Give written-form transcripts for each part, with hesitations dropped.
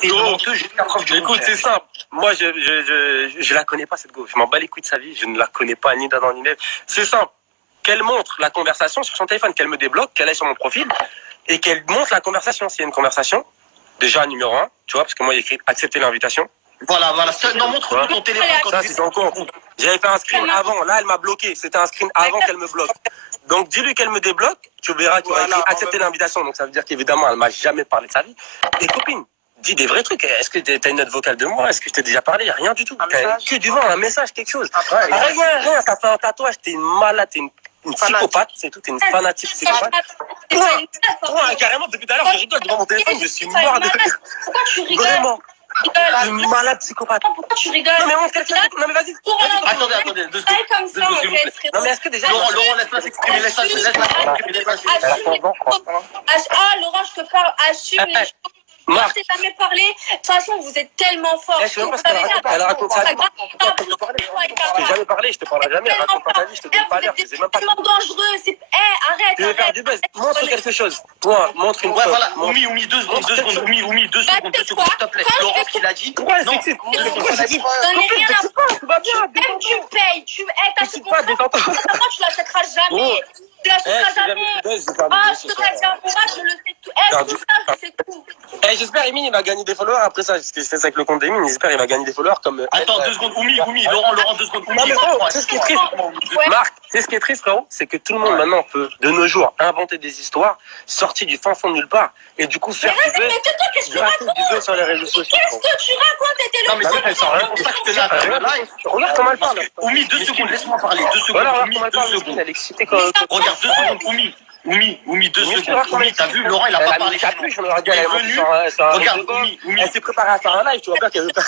T'es honteux, j'ai la preuve du Écoute, c'est simple. Moi, je la connais pas, cette go. Je m'en bats les couilles de sa vie. Je ne la connais pas, ni d'Adam, ni d'Ève. C'est simple. Qu'elle montre la conversation sur son téléphone, qu'elle me débloque, qu'elle aille sur mon profil, et qu'elle montre la conversation. S'il y a une conversation, déjà, numéro 1, tu vois, parce que moi, il y a écrit accepter l'invitation. Voilà. Non, montre-nous ton téléphone quand ça, c'est ton compte. J'avais fait un screen avant. Là, elle m'a bloqué. C'était un screen avant qu'elle me bloque. Donc, dis-lui qu'elle me débloque. Tu verras qu'il va écrire accepter l'invitation. Donc, ça veut dire qu'évidemment, elle m'a jamais parlé de sa vie. Et copine, dis des vrais trucs. Est-ce que t'as une note vocale de moi? Est-ce que je t'ai déjà parlé? Rien du tout. Que du vent, un message, quelque chose. Rien. T'as fait un tatouage. T'es une malade. T'es une psychopathe. C'est tout. T'es une fanatique psychopathe. Toi, carrément, depuis tout à l'heure, je rigole devant mon téléphone. Je suis mort de rire. Pourquoi tu rigoles? Vraiment. Une malade psychopathe. Pourquoi tu rigoles? Non, mais montre quelqu'un. Non, mais vas-y. Attendez, 2 secondes. Comme ça, en fait, frérot. Non, mais est-ce que déjà. Laurent, laisse-la s'exprimer, laisse-la s'exprimer. Ah, Laurent, je te parle. Assume les choses. Moi, je t'ai jamais parlé. De toute façon, vous êtes tellement fort. Elle raconte ça. Je t'ai jamais parlé, je te parlerai jamais. Elle raconte pas ta vie, je te donne pas l'air. C'est même pas. C'est tellement dangereux. Arrête. Tu veux faire du buzz? Montre quelque chose. Toi, montre une Ouais, preuve. voilà. Oumi, 2 secondes. Oumi, 2 secondes, s'il te plaît. Laurent, ce qu'il a dit. Pourquoi Non. c'est J'en ai rien à foutre. Tout va bien. Même tu payes. T'achètes mon frère. Tu l'achèteras jamais. Tu l'achèteras jamais. Ah, je te dirais, moi, je le sais tout. Tout ça, je sais tout. J'espère Emine il va gagner des followers après ça, parce que je fais ça avec le compte d'Emine, j'espère il va gagner des followers comme. Attends, 2 secondes, Oumi, Laurent, 2 secondes. Non mais frérot, c'est ce qui est triste. Marc, c'est ce qui est triste frérot, c'est que tout le monde maintenant peut, de nos jours, inventer des histoires sorties du fin fond de nulle part et du coup faire du buzz. Qu'est-ce que tu racontes? Du buzz sur les réseaux sociaux. Qu'est-ce que tu racontes? T'étais le Non, mais c'est pour ça que je te l'ai. Regarde comment elle parle. Oumi, 2 secondes, laisse-moi parler. 2 secondes. Voilà, regarde Oumi, comment elle 2 parle. secondes. Elle est excitée quand. Regarde, 2 secondes, Oumi, 2 secondes. Oumi, t'as vu, Laurent, il a pas parlé. Je me regarde, elle est venue. Regarde, Oumi. Elle s'est préparée à faire un live, tu vois bien qu'elle veut faire.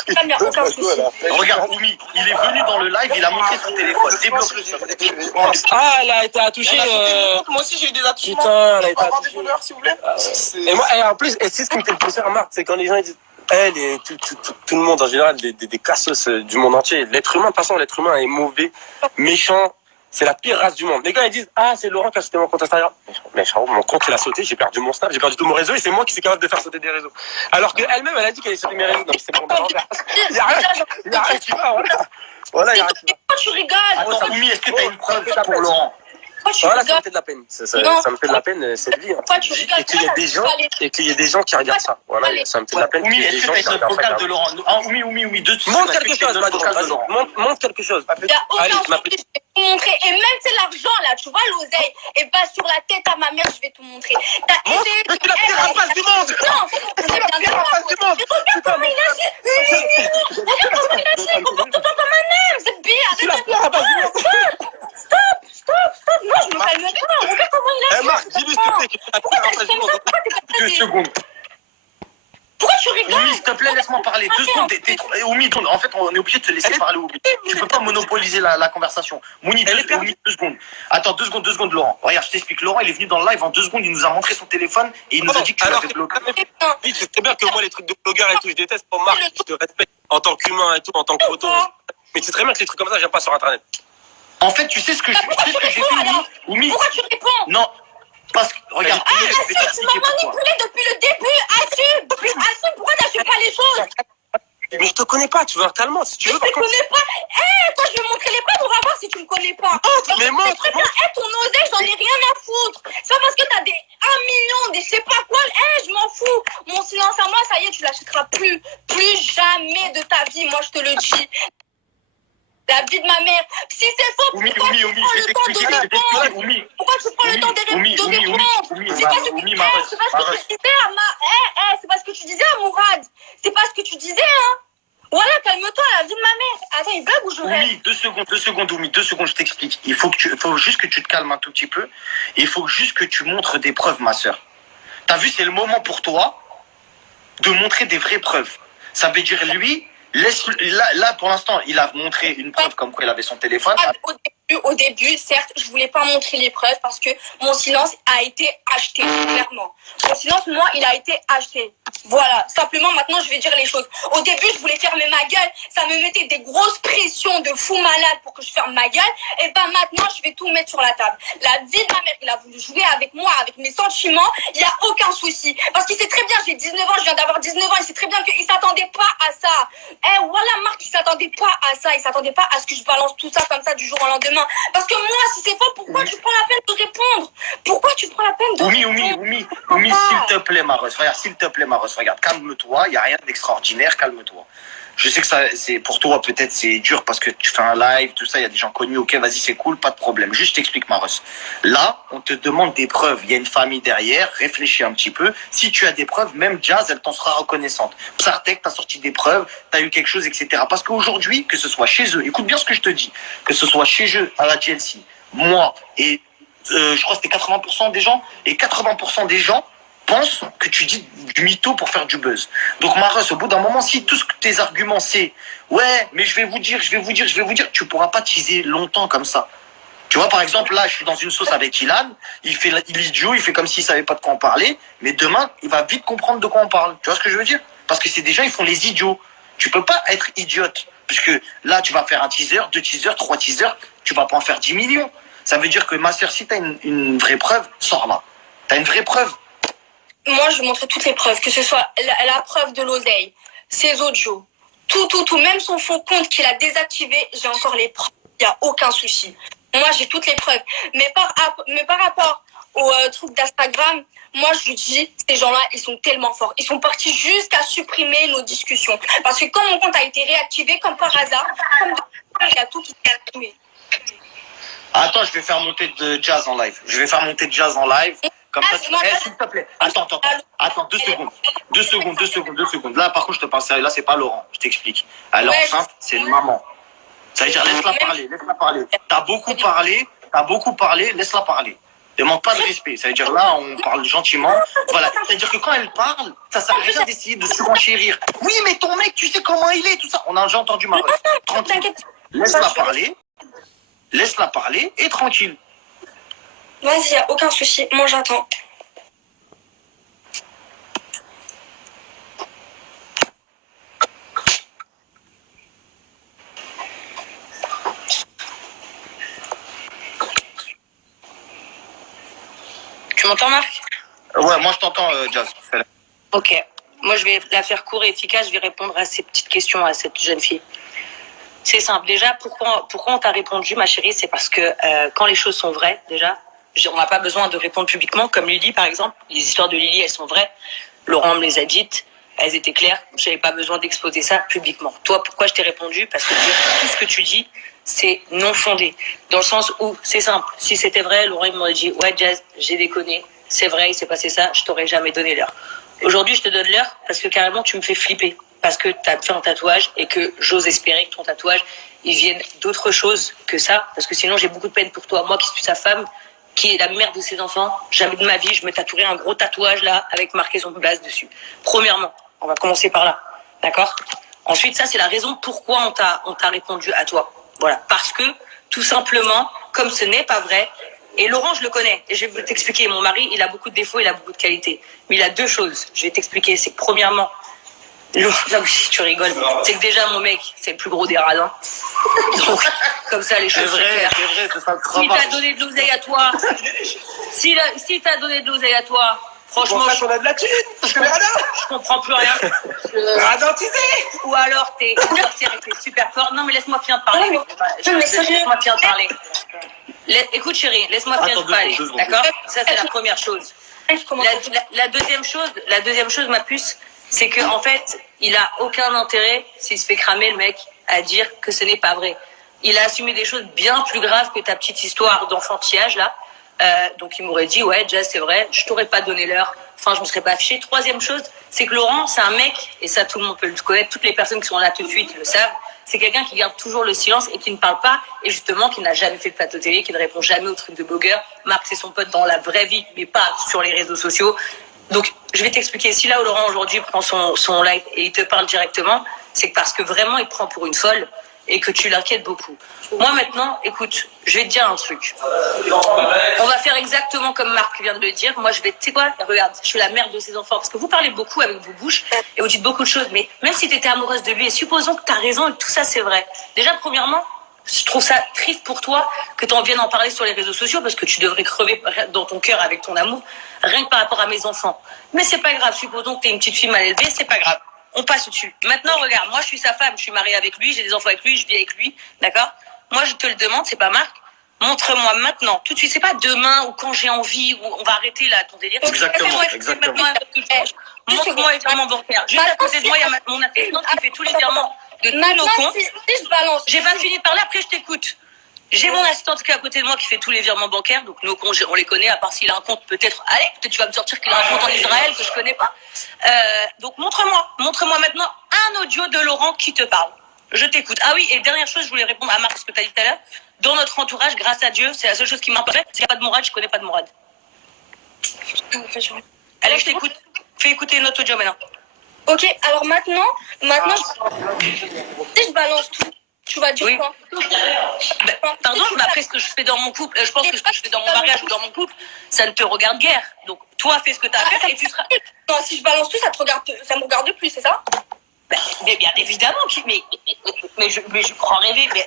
Regarde, Oumi, il est venu dans le live, il a montré son téléphone. Débloque-le sur le téléphone. Ah, elle a été attouchée. Moi aussi j'ai eu des attouchements. Putain, elle a été Avoir des attouchée. voleurs s'il vous plaît. Et moi, et en plus, et c'est ce qui me fait le plus remarque, c'est quand les gens ils disent, elle et tout le monde en général, des cassos du monde entier. L'être humain, de toute façon, l'être humain est mauvais, méchant. C'est la pire race du monde. Les gars, ils disent, ah, c'est Laurent qui a sauté mon compte Instagram. Mais frérot, mon compte, il a sauté, j'ai perdu mon snap, j'ai perdu tout mon réseau et c'est moi qui suis capable de faire sauter des réseaux. Alors qu'elle-même, elle a dit qu'elle allait sauter mes réseaux. Donc c'est bon, il y a rien qui va, voilà. Voilà, il y a rien qui va. Pourquoi tu rigoles? Attends, Oumi, est-ce que t'as une preuve pour Laurent? Pourquoi tu Voilà, ça me rigoles? fait de la peine. Ça me fait de la peine, cette vie. Pourquoi tu rigoles? Et qu'il y ait des gens qui regardent ça. Voilà, ça me fait de la peine. Oumi, est-ce que t'as une note vocale de Laurent? Oumi, 2 secondes. Montre quelque chose, Madou. Montre quelque chose. Il n'y a aucun souci, je vais tout montrer. Et même, c'est l'argent, là, tu vois, l'oseille. Et bah, sur la tête à ma mère, je vais tout montrer. T'as essayé de... Mais tu la pire rapace du monde! Non, c'est bien de moi. Regarde comment il agit. Regarde comment il agit. Il comporte-toi comme un homme. C'est bien. Tu la pire rapace du monde! Stop. Non, je me calme pas. Regarde comment il agit. Marc, dis-lui s'il te plaît que tu la pire rapace du monde. 2 secondes. Pourquoi tu rigoles? Oumi, s'il te plaît, laisse-moi parler. 2 secondes. Oumi, en fait, on est obligé de te laisser parler, Oumi. Tu peux pas monopoliser la conversation. Oumi, 2 secondes. Attends, 2 secondes, Laurent. Regarde, je t'explique. Laurent, il est venu dans le live en 2 secondes, il nous a montré son téléphone et il nous a dit que tu l'avais bloqué. Oui, c'est très bien que moi, les trucs de blogueur et tout, je déteste. Pour Marc, je te respecte en tant qu'humain et tout, en tant que photo. Mais c'est très bien que les trucs comme ça, j'aime pas sur Internet. En fait, tu sais ce que j'ai fait, Oumi? Pourquoi tu réponds? Non. Parce que, regarde, Assume, tu m'as manipulé depuis le début. Assume, pourquoi t'assumes pas les choses? Mais je te connais pas, tu veux un calmant si tu veux. Je te connais pas. Toi, je vais montrer les preuves, on va voir si tu me connais pas. Mais montre, très bien. Ton oseille, j'en ai rien à foutre. C'est pas parce que t'as des 1 million, des je sais pas quoi. Je m'en fous. Mon silence à moi, ça y est, tu l'achèteras plus. Plus jamais de ta vie, moi, je te le dis. La vie de ma mère. Si c'est faux, pourquoi tu prends le temps de répondre? Pourquoi tu prends le temps de répondre? C'est pas ce que tu disais à c'est pas ce que tu disais à Mourad. C'est pas ce que tu disais, hein. Voilà, calme-toi, la vie de ma mère. Attends, il bug ou je rêve? Oumi, 2 secondes, Oumi, 2 secondes, je t'explique. Il faut juste que tu te calmes un tout petit peu. Et il faut juste que tu montres des preuves, ma sœur. T'as vu, c'est le moment pour toi de montrer des vraies preuves. Ça veut dire, lui, là, pour l'instant, il a montré une preuve comme quoi il avait son téléphone. Au début, certes, je voulais pas montrer les preuves parce que mon silence a été acheté, clairement. Mon silence, moi, il a été acheté. Voilà, simplement, maintenant, je vais dire les choses. Au début, je voulais fermer ma gueule. Ça me mettait des grosses pressions de fou malade pour que je ferme ma gueule. Et ben maintenant, je vais tout mettre sur la table. La vie de ma mère, il a voulu jouer avec moi, avec mes sentiments. Il n'y a aucun souci. Parce qu'il sait très bien, j'ai 19 ans, je viens d'avoir 19 ans. Il sait très bien qu'il ne s'attendait pas à ça. Eh, voilà, Marc, il ne s'attendait pas à ça. Il ne s'attendait pas à ce que je balance tout ça comme ça du jour au lendemain. Parce que moi, si c'est faux, pourquoi tu prends la peine de répondre? Pourquoi tu prends la peine de répondre? Oumi, s'il te plaît, Maros. Regarde, s'il te plaît, Maros. Regarde, calme-toi. Il n'y a rien d'extraordinaire. Calme-toi. Je sais que ça, c'est pour toi, peut-être, c'est dur parce que tu fais un live, tout ça. Il y a des gens connus. Ok, vas-y, c'est cool, pas de problème. Juste, je t'explique, Maros. Là, on te demande des preuves. Il y a une famille derrière. Réfléchis un petit peu. Si tu as des preuves, même Jazz, elle t'en sera reconnaissante. Psartek, t'as sorti des preuves, t'as eu quelque chose, etc. Parce qu'aujourd'hui, que ce soit chez eux, écoute bien ce que je te dis, que ce soit chez eux, à la GLC, moi et je crois que c'était 80% des gens, et 80% des gens pensent que tu dis du mytho pour faire du buzz. Donc Maros, au bout d'un moment, si tout ce que tes arguments c'est ouais, mais je vais vous dire, tu pourras pas teaser longtemps comme ça. Tu vois, par exemple, là, je suis dans une sauce avec Ilan, il est idiot, il fait comme s'il savait pas de quoi en parler, mais demain, il va vite comprendre de quoi on parle. Tu vois ce que je veux dire? Parce que c'est des gens, ils font les idiots. Tu peux pas être idiote, puisque là, tu vas faire un teaser, 2 teasers, 3 teasers, tu vas pas en faire 10 millions. Ça veut dire que, ma soeur, si tu as une vraie preuve, sors là. Tu as une vraie preuve. Moi, je montre toutes les preuves, que ce soit la preuve de l'oseille, ses audios, tout, même son faux compte qu'il a désactivé, j'ai encore les preuves, il n'y a aucun souci. Moi, j'ai toutes les preuves. Mais par rapport au truc d'Instagram, moi, je lui dis, ces gens-là, ils sont tellement forts. Ils sont partis jusqu'à supprimer nos discussions. Parce que quand mon compte a été réactivé, comme par hasard, il y a tout qui s'est activé. Attends, je vais faire monter de Jazz en live. Comme ça, s'il te plaît. Attends, 2 secondes. Là, par contre, je te parle sérieux. Là, c'est pas Laurent. Je t'explique. Elle est enceinte, c'est une maman. Ça veut dire, laisse-la parler. T'as beaucoup parlé, laisse-la parler. Demande pas de respect. Ça veut dire, là, on parle gentiment. Voilà. Ça veut dire que quand elle parle, ça sert à rien d'essayer de surenchérir. Oui, mais ton mec, tu sais comment il est, tout ça. On a déjà entendu Maros. Tranquille. Laisse-la parler et tranquille. Vas-y, y a aucun souci. Moi, j'attends. Tu m'entends, Marc? Ouais, moi je t'entends, Jazz. Ok. Moi, je vais la faire court et efficace. Je vais répondre à ces petites questions à cette jeune fille. C'est simple. Déjà, pourquoi on t'a répondu, ma chérie? C'est parce que quand les choses sont vraies, déjà, on n'a pas besoin de répondre publiquement. Comme Lily, par exemple. Les histoires de Lily, elles sont vraies. Laurent me les a dites. Elles étaient claires. Je n'avais pas besoin d'exposer ça publiquement. Toi, pourquoi je t'ai répondu? Parce que tout ce que tu dis, c'est non fondé. Dans le sens où, c'est simple. Si c'était vrai, Laurent m'aurait dit, ouais, Jazz, j'ai déconné. C'est vrai, il s'est passé ça. Je t'aurais jamais donné l'heure. Aujourd'hui, je te donne l'heure parce que carrément, tu me fais flipper. Parce que tu as fait un tatouage et que j'ose espérer que ton tatouage, il vienne d'autre chose que ça. Parce que sinon, j'ai beaucoup de peine pour toi. Moi qui suis sa femme, qui est la mère de ses enfants, jamais de ma vie, je me tatouerai un gros tatouage là avec marqué son blase dessus. Premièrement, on va commencer par là. D'accord? Ensuite, ça, c'est la raison pourquoi on t'a répondu à toi. Voilà. Parce que, tout simplement, comme ce n'est pas vrai, et Laurent, je le connais, et je vais t'expliquer. Mon mari, il a beaucoup de défauts, il a beaucoup de qualités. Mais il a 2 choses. Je vais t'expliquer. C'est que premièrement, là aussi, tu rigoles. C'est que déjà, mon mec, c'est le plus gros des radins. Donc, comme ça, les choses sont claires. C'est ça le Si t'as donné de l'oseille à toi, si t'as donné de l'oseille à toi, franchement, on a de la thune. je comprends plus rien. Ou alors, t'es super fort. Non, mais laisse-moi finir de parler. Laisse-moi finir de parler. Écoute, chérie, laisse-moi finir de parler. D'accord? Ça, c'est la première chose. La deuxième chose, ma puce, c'est que en fait, il a aucun intérêt, s'il se fait cramer le mec, à dire que ce n'est pas vrai. Il a assumé des choses bien plus graves que ta petite histoire d'enfantillage là. Donc il m'aurait dit ouais, Jazz, c'est vrai, je t'aurais pas donné l'heure. Enfin, je me serais pas affiché. Troisième chose, c'est que Laurent, c'est un mec, et ça tout le monde peut le connaître, toutes les personnes qui sont là tout de suite le savent. C'est quelqu'un qui garde toujours le silence et qui ne parle pas, et justement qui n'a jamais fait de plateau télé, qui ne répond jamais aux trucs de blogueur. Marc, c'est son pote dans la vraie vie, mais pas sur les réseaux sociaux. Donc, je vais t'expliquer. Si là où Laurent aujourd'hui prend son live et il te parle directement, c'est parce que vraiment il prend pour une folle et que tu l'inquiètes beaucoup. Moi maintenant, écoute, je vais te dire un truc. On va faire exactement comme Marc vient de le dire. Moi, tu sais quoi, regarde, je suis la mère de ses enfants. Parce que vous parlez beaucoup avec vos bouches et vous dites beaucoup de choses. Mais même si tu étais amoureuse de lui, et supposons que tu as raison et que tout ça c'est vrai. Déjà, premièrement, je trouve ça triste pour toi que tu en viennes en parler sur les réseaux sociaux parce que tu devrais crever dans ton cœur avec ton amour, rien que par rapport à mes enfants. Mais c'est pas grave, supposons que tu es une petite fille mal élevée, c'est pas grave. On passe au-dessus. Maintenant, regarde, moi je suis sa femme, je suis mariée avec lui, j'ai des enfants avec lui, je vis avec lui, d'accord? Moi je te le demande, c'est pas Marc. Montre-moi maintenant, tout de suite, c'est pas demain ou quand j'ai envie, ou on va arrêter là ton délire. Exactement. Montre-moi les virements bancaires. Juste à côté de moi, il y a mon assistante qui fait tous les virements de tous nos comptes. Si je balance. J'ai pas fini de parler, après je t'écoute. J'ai mon assistante qui est à côté de moi qui fait tous les virements bancaires, donc nos comptes, on les connaît, à part s'il a un compte peut-être. Allez, peut-être tu vas me sortir qu'il a un compte en Israël que je connais pas. Donc montre-moi maintenant un audio de Laurent qui te parle. Je t'écoute. Ah oui, et dernière chose, je voulais répondre à Marc, ce que tu as dit tout à l'heure. Dans notre entourage, grâce à Dieu, c'est la seule chose qui m'importe. S'il n'y a pas de Mourad, je connais pas de Mourad. Allez, je t'écoute. Fais écouter notre audio maintenant. Ok, alors maintenant, si je balance tout, tu vas dire Oui. quoi? Pardon, mais après ce que je fais dans mon couple, je pense que ce que je fais dans mon mariage ou dans mon couple, ça ne te regarde guère. Donc toi, fais ce que tu as à faire et tu seras... Non, si je balance tout, ça me regarde plus, c'est ça? Mais bien évidemment, mais je crois rêver, mais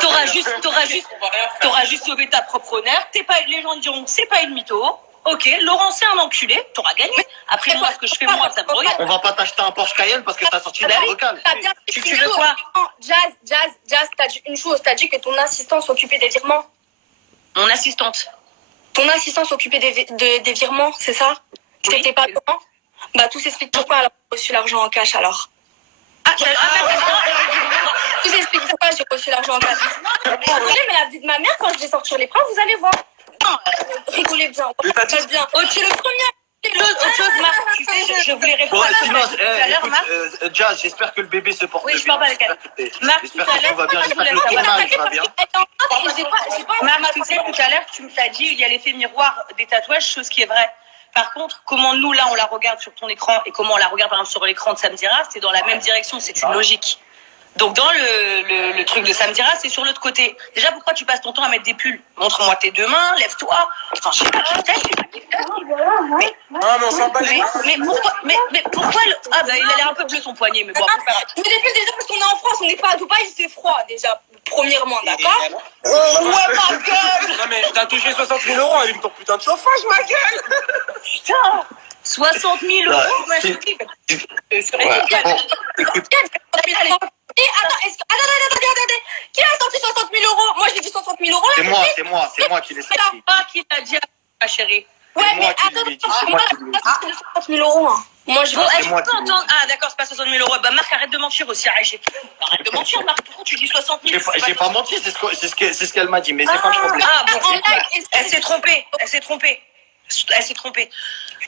t'auras juste sauvé ta propre honneur. Les gens diront c'est pas une mytho. Ok, Laurent c'est un enculé, t'auras gagné. Après moi, ce que je fais moi, ça me regarde. On va pas t'acheter un Porsche Cayenne parce que t'as sorti de la vocale. Tu veux quoi? Jazz, t'as dit une chose, t'as dit que ton assistant s'occupait des virements. Mon assistante. Ton assistant s'occupait des virements, c'est ça? Oui. C'était pas toi? Bah tout s'explique pourquoi alors j'ai reçu l'argent en cash alors. Tout s'explique pourquoi j'ai reçu l'argent en cash. Désolée, mais la vie de ma mère, quand je vais sortir les preuves, vous allez voir. Rigolez bien, rigolez bien. C'est le premier. Autre chose, Marc, tu sais, je voulais répondre Bon, à sinon, tout à l'heure, Marc. Jazz, j'espère que le bébé se porte Oui, bien. je parle pas avec elle. Marc, tout J'espère à que tout l'heure, va bien. J'espère que le je voulais tournage savoir. va bien. Marc, tu sais, tout à l'heure, tu m'as dit il y a l'effet miroir des tatouages, chose qui est vraie. Par contre, comment nous, là, on la regarde sur ton écran et comment on la regarde, par exemple, sur l'écran de Samdira, c'est dans la même direction, c'est une logique. Donc, dans le truc de Samdira, c'est sur l'autre côté. Déjà, pourquoi tu passes ton temps à mettre des pulls? Montre-moi tes deux mains, lève-toi. Enfin, je sais pas qui t'es. Ah, mais on s'en bat les Mais pourquoi Ah, bah, il a l'air un peu bleu ton poignet, mais bon, après, pas grave. Mais depuis déjà parce qu'on est en France, on n'est pas à Dubaï, il fait froid déjà, premièrement, d'accord? Ouais, ma gueule! Non, mais t'as touché 60 000 euros, allume ton putain de chauffage, ma gueule! Putain! 60 000 euros, ma chérie. Écoute, Et attends, qui a sorti 60 000 euros? Moi j'ai dit 60 000 euros là. c'est moi qui l'ai C'est sorti. pas qui t'a dit, ma chérie. Ouais, C'est mais moi qui attends, lui ai dit, moi c'est moi qui lui ai dit. j'ai sorti 60 000 euros. Hein. Moi je Bon, c'est est-ce que moi tu qui peux entendre? Ah, d'accord, c'est pas 60 000 euros. Bah, Marc, arrête de mentir aussi, arrête de mentir, Marc. Pourquoi tu dis 60 000? J'ai pas menti, c'est ce qu'elle m'a dit, mais c'est pas le problème. Ah, bon, En live, elle s'est trompée.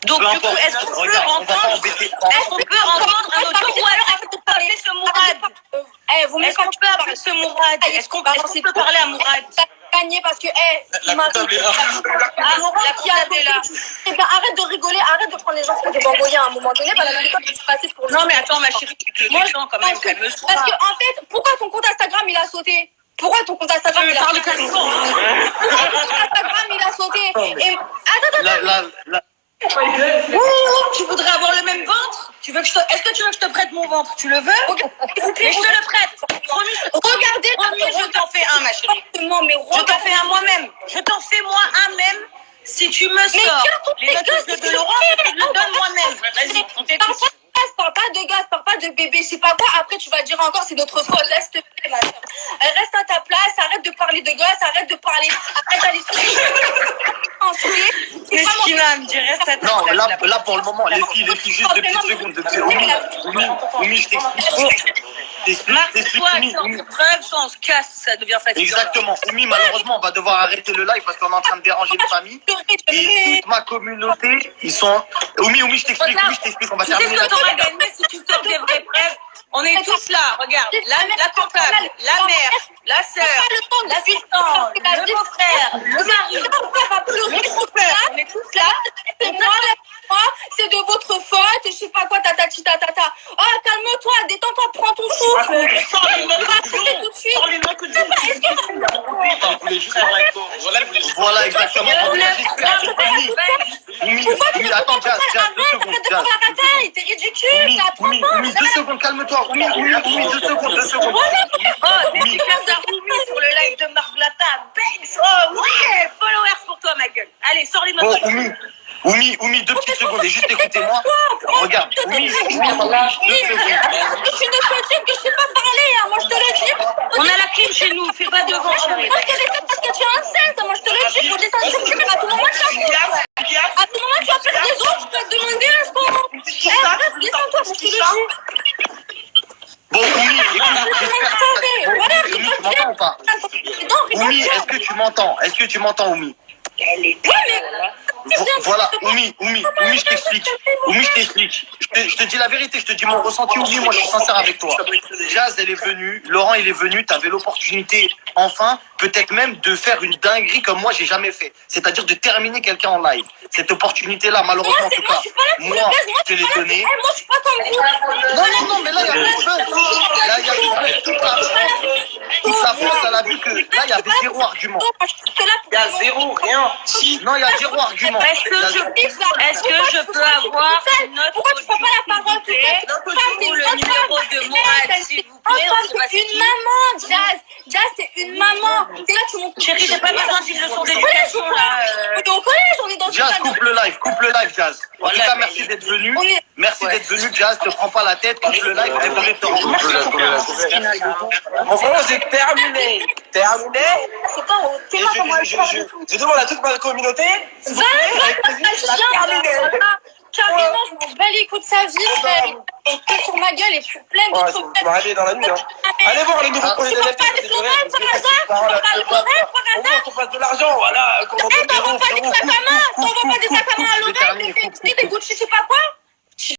Donc, Peu du coup, importe. est-ce qu'on peut Regarde, on va pas entendre embêter. un audio ou alors est-ce qu'on peut appeler ce Mourad? vous Est-ce qu'on peut appeler ce Mourad? Est-ce qu'on peut parler à Mourad? gagné parce que La comptable est là. Ah, la comptable est là. Eh ben, arrête de rigoler, arrête de prendre les gens pour des bambouillens à un moment donné parce que tu passer pour Non, mais attends, ma chérie, tu te Moi, défends quand même, calme-toi. parce que en fait, pourquoi ton compte Instagram il a sauté? Pourquoi ton compte Instagram il a sauté? Pourquoi ton compte Instagram il a sauté? Et attends. Tu voudrais avoir le même ventre? Est-ce que tu veux que je te prête mon ventre? Tu le veux? Et je te le prête. Promis, Regardez, je t'en fais un, ma chérie. Je t'en fais un moi-même. Je t'en fais moi un même. Si tu me sors les notices de Laurent, je te le donne moi-même. Vas-y, on t'écoute. Parle pas de gosse, parle pas de bébé, c'est pas quoi. Après, tu vas dire encore, c'est notre faute. Laisse te plaît, ma soeur. Reste à ta place, arrête de parler de gosse, arrête d'aller sur Mais ce qui va me dire, reste à ta Non, place. là pour le moment, les filles, juste 2 petites secondes. Oumi, je t'explique. Marc, toi, sans preuve, soit on se casse, ça devient fatigant. Exactement. Oumi, malheureusement, on va devoir arrêter le live parce qu'on est en train de déranger une famille. Et toute ma communauté, ils sont... Oumi, je t'explique, on va Tu sais terminer ce que la t'auras gagné si tu sors des vraies preuves? On est tous là, regarde, la comptable, la mère, la sœur, l'assistant, le beau-frère, le mari, le beau-père, on est tous là. c'est de votre faute, et je sais pas quoi, tatati tatata. Oh, calme-toi, détends-toi, prends ton souffle. Arrêtez tout de suite. Est-ce que Voilà, exactement. Oumi, attends, Jazz, 2 secondes. arrête de faire la bataille, t'es ridicule, t'as 30 ans. Oumi, 2 secondes, calme-toi. Oumi, 2 secondes. Oh, dédicace à Oumi sur le live de Marblata. Babes, oh ouais, followers pour toi, ma gueule. Allez, sors les Bon, notes. Oumi, 2 petites secondes, et juste écoutez-moi. Regarde, Oumi, 2 secondes. Je suis une petite que je sais pas parler, hein. Moi je te le dis. On a la clim chez nous, fais pas devant, chérie. Moi je te le dis parce que tu es enceinte, moi je te le dis. Faut descendre sur tu, mais à tout moment tu vas à tout moment tu vas faire des autres, je peux te demander un instant. Descends-toi, moi je te le dis. Bon, Oumi, Voilà, Oumi, tu m'entends ou pas? non, Oumi, est-ce que tu m'entends, Oumi? Elle est Voilà, Oumi, je t'explique. Je te dis la vérité, je te dis mon ressenti, Oumi, moi je suis sincère avec toi. Jazz, elle est venue, Laurent, il est venu, t'avais l'opportunité, enfin, peut-être même de faire une dinguerie comme moi j'ai jamais fait. C'est-à-dire de terminer quelqu'un en live. Cette opportunité-là, malheureusement, en tout cas, moi, je te l'ai donnée. Moi je suis pas comme vous. Non, mais là, il y a plus de buzz. Là, il y a du buzz. Toute la France, elle a vu que là, il y avait 0 argument. Il y a 0, rien. Non, il y a 0 argument. Est-ce que je peux avoir notre Pourquoi tu prends pas la parole tout ou le numéro de Mourad, s'il vous plaît? C'est une maman, Jazz, c'est une maman. T'es là, tu montes. Chérie, j'ai pas besoin d'une leçon d'éducation, là. On est au collège, on est dans Jazz, coupe le live, Jazz. En tout cas, Voilà, merci d'être venu. On est- Merci d'être venu, Jazz. Te prends pas la tête, coupe le live. Elle voulait te rendre. Bon, vraiment, c'est terminé. Terminé. C'est pas au Et théma comment elle parle. je demande à toute ma communauté. Va, carrément, je m'en bats les coups de sa vie, frère. Il est sur ma gueule et je suis pleine Ouais, de ça trucs. va aller dans la nuit. Hein. Allez voir les nouveaux projets Tu vas d'NFT. pas des florins par hasard? Tu vas pas le florins par Au moins hasard? qu'on fasse de l'argent, voilà. Eh, t'envoies pas des sacs à main? T'envoies pas des sacs à main à l'oreille, des Gucci, je sais pas quoi?